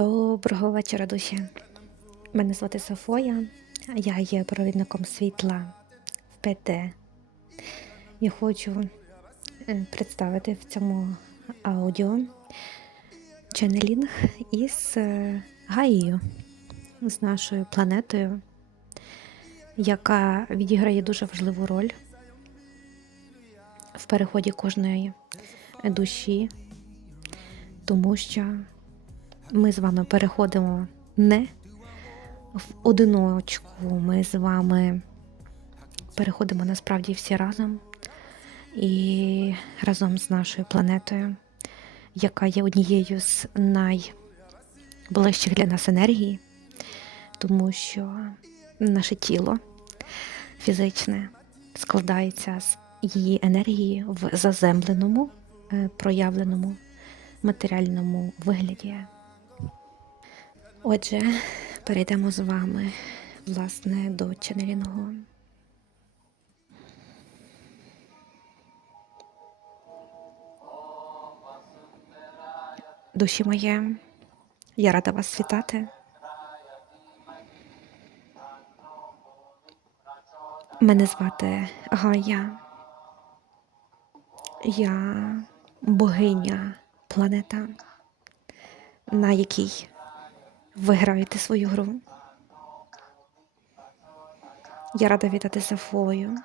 Доброго вечора, душі. Мене звати Софоя, я є провідником світла в ПТ. Я хочу е, представити в цьому аудіо ченнелінг із е, Гаїю, з нашою планетою, яка відіграє дуже важливу роль в переході кожної душі, тому що ми з вами переходимо не в одиночку. Ми з вами переходимо насправді всі разом і разом з нашою планетою, яка є однією з найближчих для нас енергій, тому що наше тіло фізичне складається з її енергії в заземленому, е, проявленому матеріальному вигляді. Отже, перейдемо з вами власне до ченелінгу. Душі моє, я рада вас вітати. Мене звати Гая. Я богиня планета, на якій ви граєте свою гру. Я рада вітати Софою.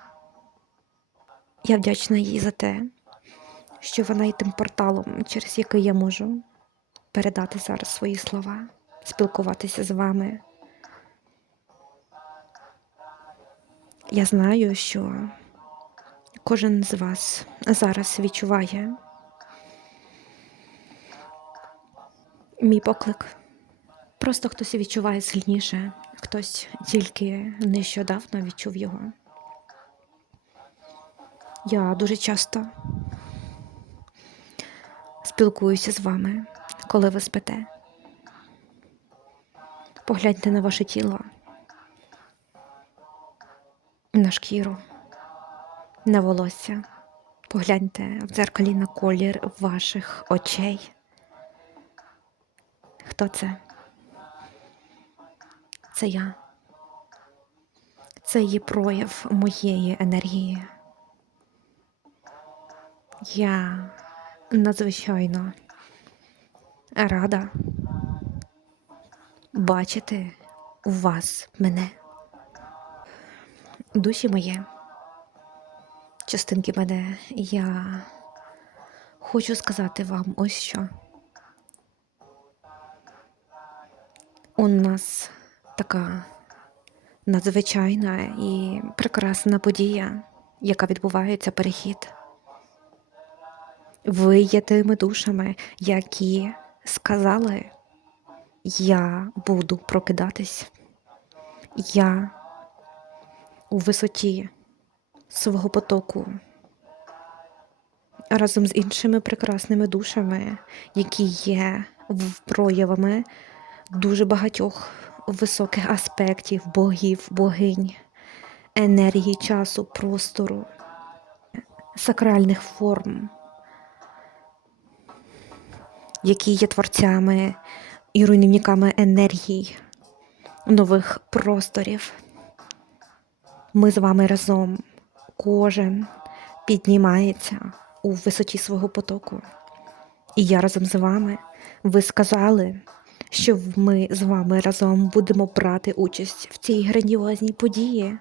Я вдячна їй за те, що вона є тим порталом, через який я можу передати зараз свої слова, спілкуватися з вами. Я знаю, що кожен з вас зараз відчуває мій поклик. Просто хтось відчуває сильніше, хтось тільки нещодавно відчув його. Я дуже часто спілкуюся з вами, коли ви спите. Погляньте на ваше тіло, на шкіру, на волосся. Погляньте в дзеркалі на колір ваших очей. Хто це? Це я. Це є прояв моєї енергії. Я надзвичайно рада бачити у вас мене. Душі моє, частинки мене, я хочу сказати вам ось що. У нас така надзвичайна і прекрасна подія, яка відбувається перехід. Ви є тими душами, які сказали, я буду прокидатись. Я у висоті свого потоку разом з іншими прекрасними душами, які є проявами дуже багатьох високих аспектів, богів, богинь, енергії часу, простору, сакральних форм, які є творцями і руйнівниками енергій, нових просторів. Ми з вами разом, кожен піднімається у висоті свого потоку. І я разом з вами, ви сказали, що ми з вами разом будемо брати участь в цій грандіозній події.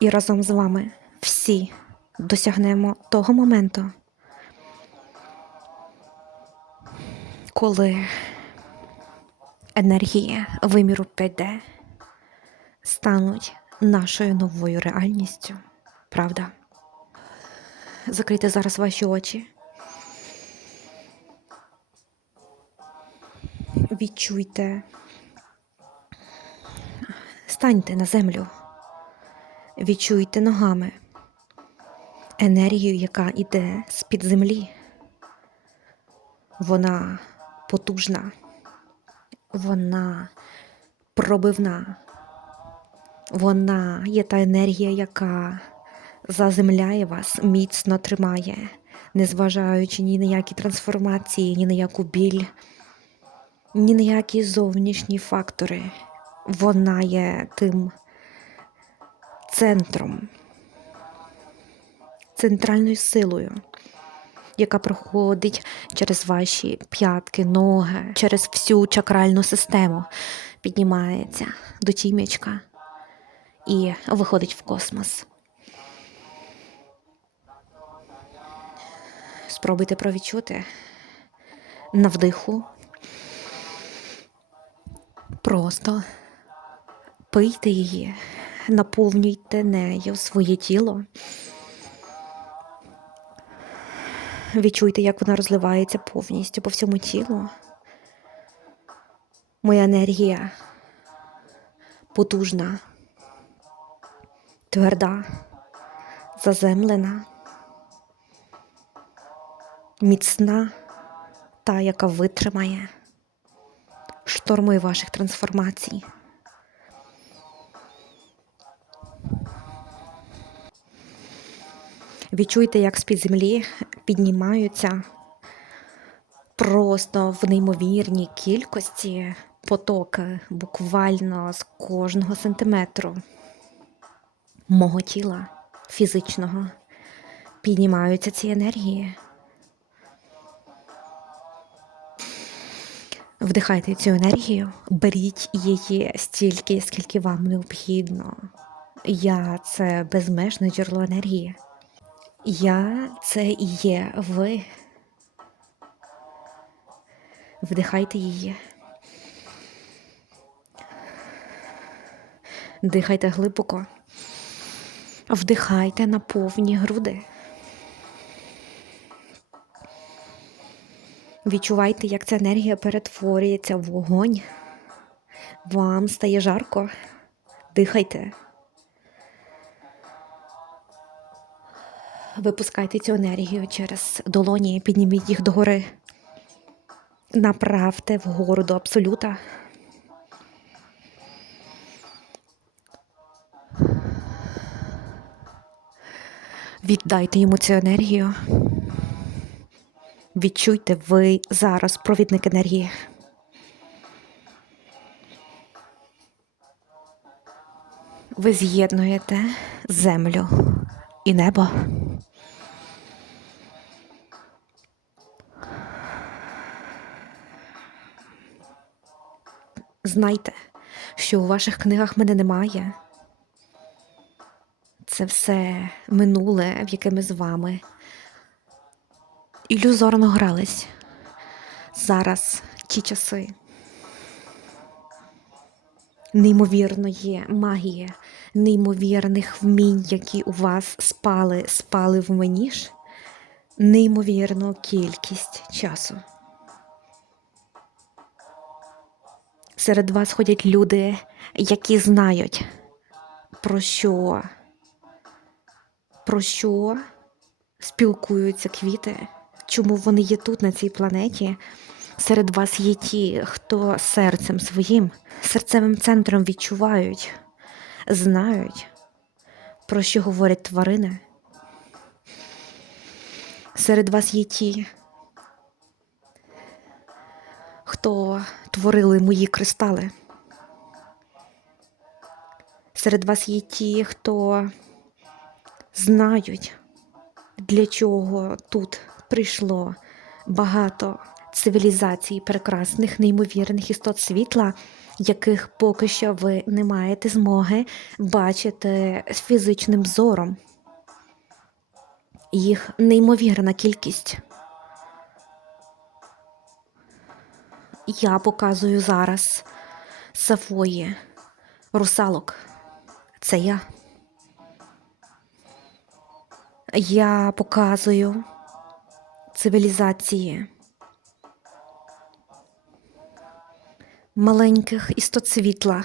І разом з вами всі досягнемо того моменту, коли енергії виміру 5D стануть нашою новою реальністю. Правда? Закрийте зараз ваші очі. Відчуйте, станьте на землю, відчуйте ногами енергію, яка йде з-під землі. Вона потужна, вона пробивна, вона є та енергія, яка заземляє вас, міцно тримає, незважаючи ні на які трансформації, ні на яку біль ні на які зовнішні фактори. Вона є тим центром, центральною силою, яка проходить через ваші п'ятки, ноги, через всю чакральну систему, піднімається до тім'ячка і виходить в космос. Спробуйте провідчути на вдиху. Просто пийте її, наповнюйте нею своє тіло. Відчуйте, як вона розливається повністю по всьому тілу. Моя енергія потужна, тверда, заземлена, міцна, та, яка витримає шторми ваших трансформацій. Відчуйте, як з-під землі піднімаються просто в неймовірній кількості потоки буквально з кожного сантиметру мого тіла фізичного. Піднімаються ці енергії. Вдихайте цю енергію, беріть її стільки, скільки вам необхідно. Я це безмежне джерело енергії. Я це і є ви. Вдихайте її. Дихайте глибоко. Вдихайте на повні груди. Відчувайте, як ця енергія перетворюється в вогонь. Вам стає жарко. Дихайте. Випускайте цю енергію через долоні, підніміть їх догори. Направте вгору до абсолюта. Віддайте йому цю енергію. Відчуйте, ви зараз провідник енергії. Ви з'єднуєте землю і небо. Знайте, що у ваших книгах мене немає. Це все минуле, в яке ми з вами ілюзорно грались. Зараз ті часи неймовірної магії, неймовірних вмінь, які у вас спали, спали в мені ж, неймовірну кількість часу. Серед вас ходять люди, які знають, про що, про що спілкуються квіти, чому вони є тут, на цій планеті. Серед вас є ті, хто серцем своїм, серцевим центром відчувають, знають, про що говорять тварини. Серед вас є ті, хто творили мої кристали. Серед вас є ті, хто знають, для чого тут прийшло багато цивілізацій, прекрасних, неймовірних істот світла, яких поки що ви не маєте змоги бачити фізичним зором. Їх неймовірна кількість. Я показую зараз Сафої, русалок. Це я. Я показую цивілізації маленьких істот світла,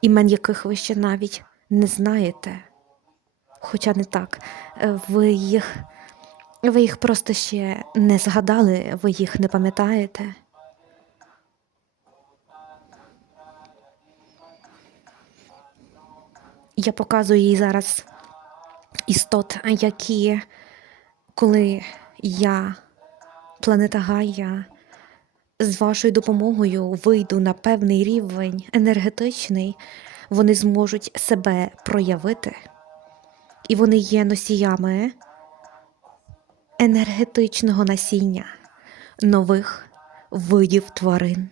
імен яких ви ще навіть не знаєте. Хоча не так, ви їх, ви їх просто ще не згадали, ви їх не пам'ятаєте. Я показую їй зараз істот, які, коли я, планета Гая, з вашою допомогою вийду на певний рівень енергетичний, вони зможуть себе проявити, і вони є носіями енергетичного насіння нових видів тварин.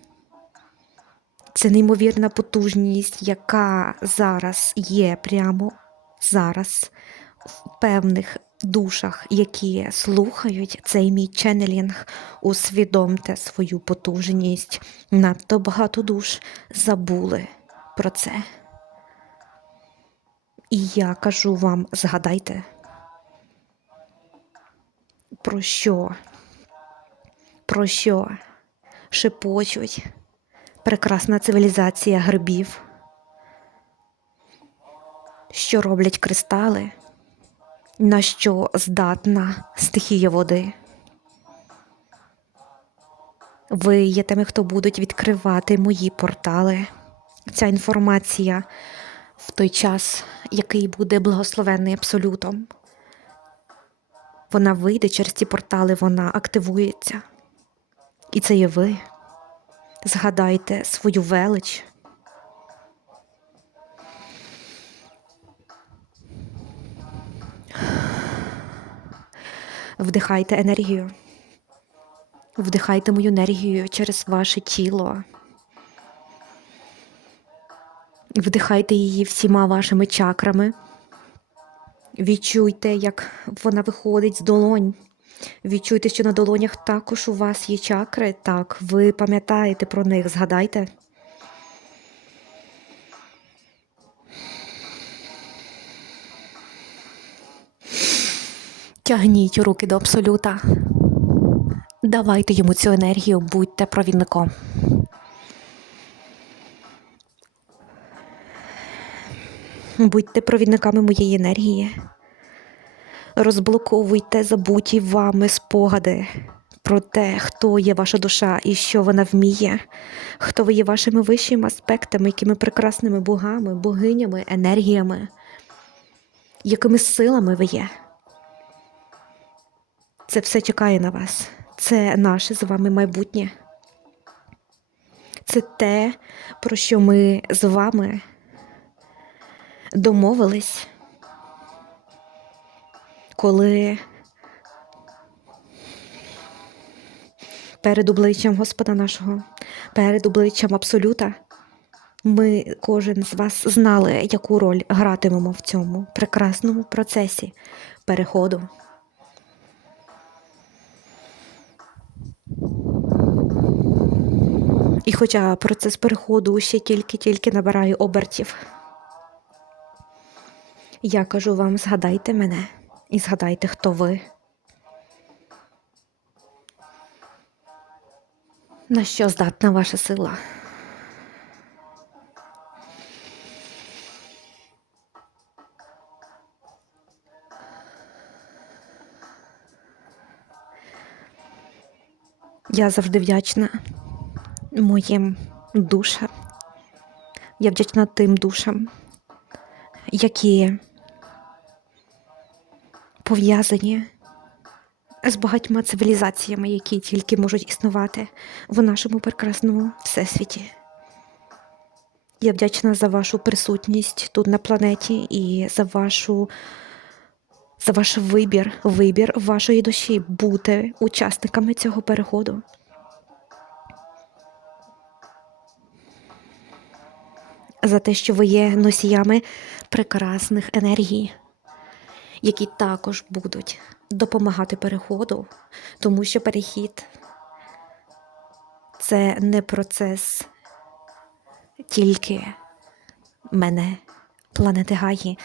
Це неймовірна потужність, яка зараз є прямо зараз в певних душах, які слухають цей мій ченнелінг. Усвідомте свою потужність. Надто багато душ забули про це. І я кажу вам, згадайте, про що, про що шепочуть прекрасна цивілізація грибів, що роблять кристали, на що здатна стихія води. Ви є тими, хто будуть відкривати мої портали. Ця інформація в той час, який буде благословенний абсолютом. Вона вийде через ці портали, вона активується. І це є ви. Згадайте свою велич. Вдихайте енергію. Вдихайте мою енергію через ваше тіло. Вдихайте її всіма вашими чакрами. Відчуйте, як вона виходить з долонь. Відчуйте, що на долонях також у вас є чакри. Так, ви пам'ятаєте про них, згадайте. Тягніть руки до абсолюта. Давайте йому цю енергію, будьте провідником. Будьте провідниками моєї енергії. Розблоковуйте забуті вами спогади про те, хто є ваша душа і що вона вміє, хто ви є вашими вищими аспектами, якими прекрасними богами, богинями, енергіями, якими силами ви є. Це все чекає на вас. Це наше з вами майбутнє. Це те, про що ми з вами домовились, коли перед обличчям Господа нашого, перед обличчям Абсолюта, ми кожен з вас знали, яку роль гратимемо в цьому прекрасному процесі переходу. І хоча процес переходу ще тільки-тільки набирає обертів, я кажу вам, згадайте мене і згадайте, хто ви. На що здатна ваша сила? Я завжди вдячна моїм душам. Я вдячна тим душам, які пов'язані з багатьма цивілізаціями, які тільки можуть існувати в нашому прекрасному всесвіті. Я вдячна за вашу присутність тут на планеті і за вашу за ваш вибір, вибір вашої душі бути учасниками цього переходу. За те, що ви є носіями прекрасних енергій, які також будуть допомагати переходу, тому що перехід це не процес тільки мене, планети Гаї,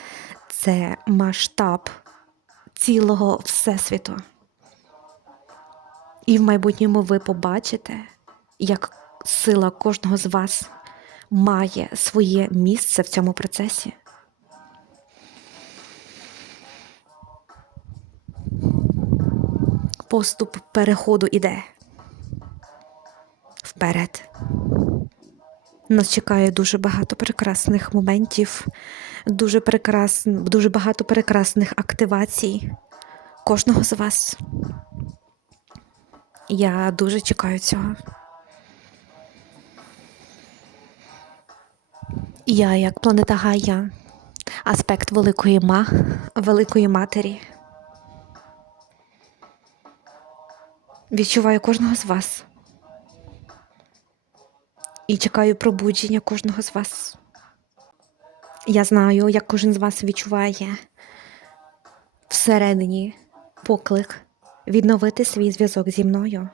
це масштаб цілого Всесвіту. І в майбутньому ви побачите, як сила кожного з вас має своє місце в цьому процесі. Поступ переходу іде вперед. Нас чекає дуже багато прекрасних моментів, дуже прекрасно, дуже багато прекрасних активацій кожного з вас. Я дуже чекаю цього. Я, як планета Гая, аспект великої ма, великої матері. Відчуваю кожного з вас. І чекаю пробудження кожного з вас. Я знаю, як кожен з вас відчуває всередині поклик відновити свій зв'язок зі мною.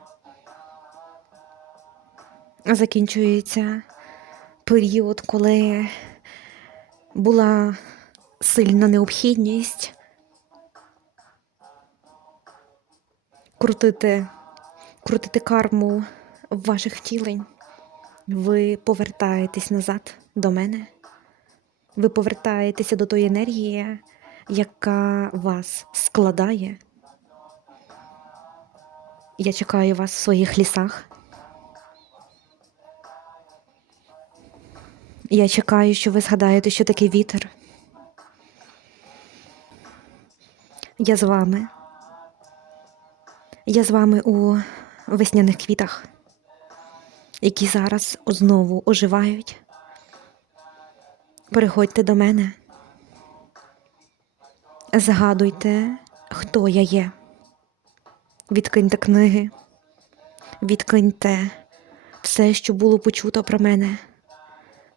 Закінчується період, коли була сильна необхідність крутити, крутити карму ваших втілень. Ви повертаєтесь назад до мене. Ви повертаєтеся до тої енергії, яка вас складає. Я чекаю вас в своїх лісах. Я чекаю, що ви згадаєте, що таке вітер. Я з вами. Я з вами у весняних квітах, які зараз знову оживають. Переходьте до мене. Згадуйте, хто я є. Відкиньте книги, відкиньте все, що було почуто про мене.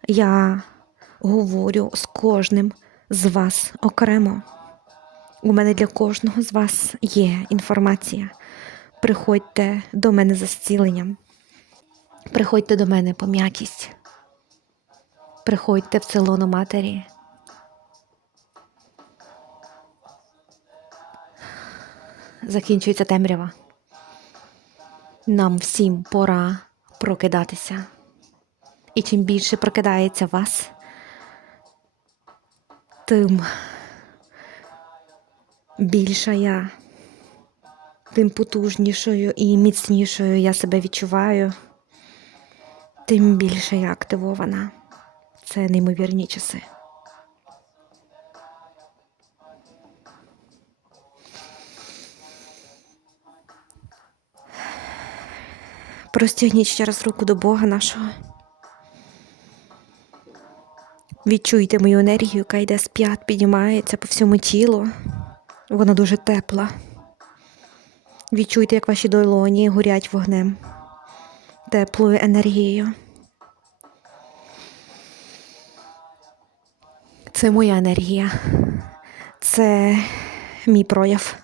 Я говорю з кожним з вас окремо. У мене для кожного з вас є інформація. Приходьте до мене за зціленням. Приходьте до мене по м'якість. Приходьте в це лоно матері. Закінчується темрява. Нам всім пора прокидатися. І чим більше прокидається вас, тим більша я, тим потужнішою і міцнішою я себе відчуваю, тим більше я активована. Це неймовірні часи. Простягніть ще раз руку до Бога нашого. Відчуйте мою енергію, яка йде з п'ят, піднімається по всьому тілу. Вона дуже тепла. Відчуйте, як ваші долоні горять вогнем, теплою енергією. Це моя енергія. Це мій прояв.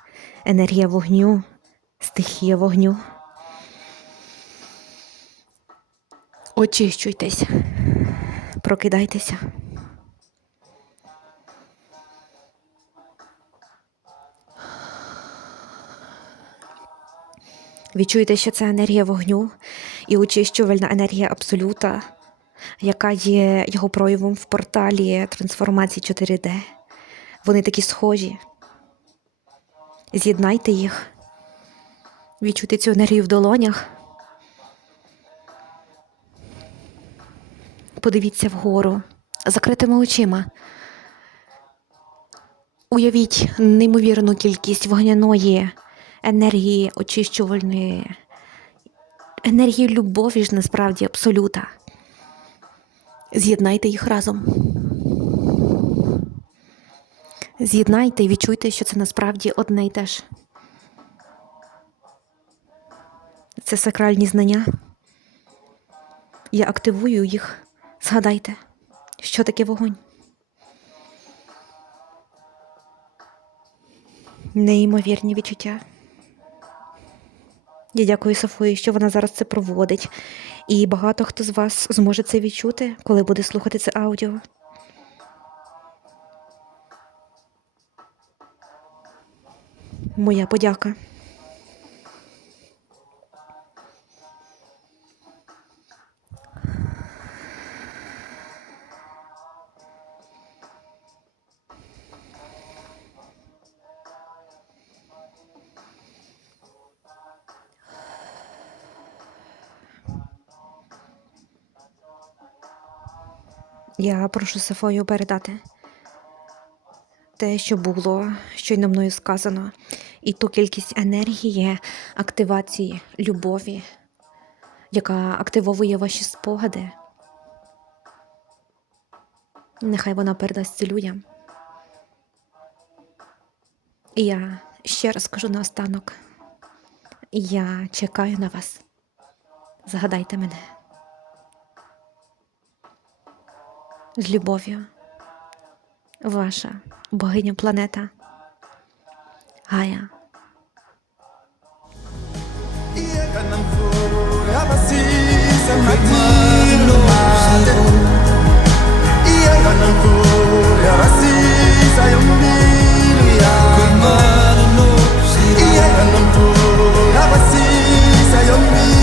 Енергія вогню, стихія вогню. Очищуйтесь, прокидайтеся. Відчуйте, що це енергія вогню і очищувальна енергія абсолюта, яка є його проявом в порталі трансформації 4D. Вони такі схожі. З'єднайте їх, відчуйте цю енергію в долонях. Подивіться вгору закритими очима. Уявіть неймовірну кількість вогняної енергії очищувальної, енергії любові ж насправді абсолюта. З'єднайте їх разом. З'єднайте і відчуйте, що це насправді одне й те ж. Це сакральні знання. Я активую їх. Згадайте, що таке вогонь. Неймовірні відчуття. Я дякую Софії, що вона зараз це проводить. І багато хто з вас зможе це відчути, коли буде слухати це аудіо. Моя подяка. Я прошу Софою передати те, що було щойно мною сказано, і ту кількість енергії, активації, любові, яка активовує ваші спогади. Нехай вона передасться людям. І я ще раз кажу наостанок. Я чекаю на вас. Згадайте мене. з любов'ю, ваша богиня планета Гая. Como no, si, y no,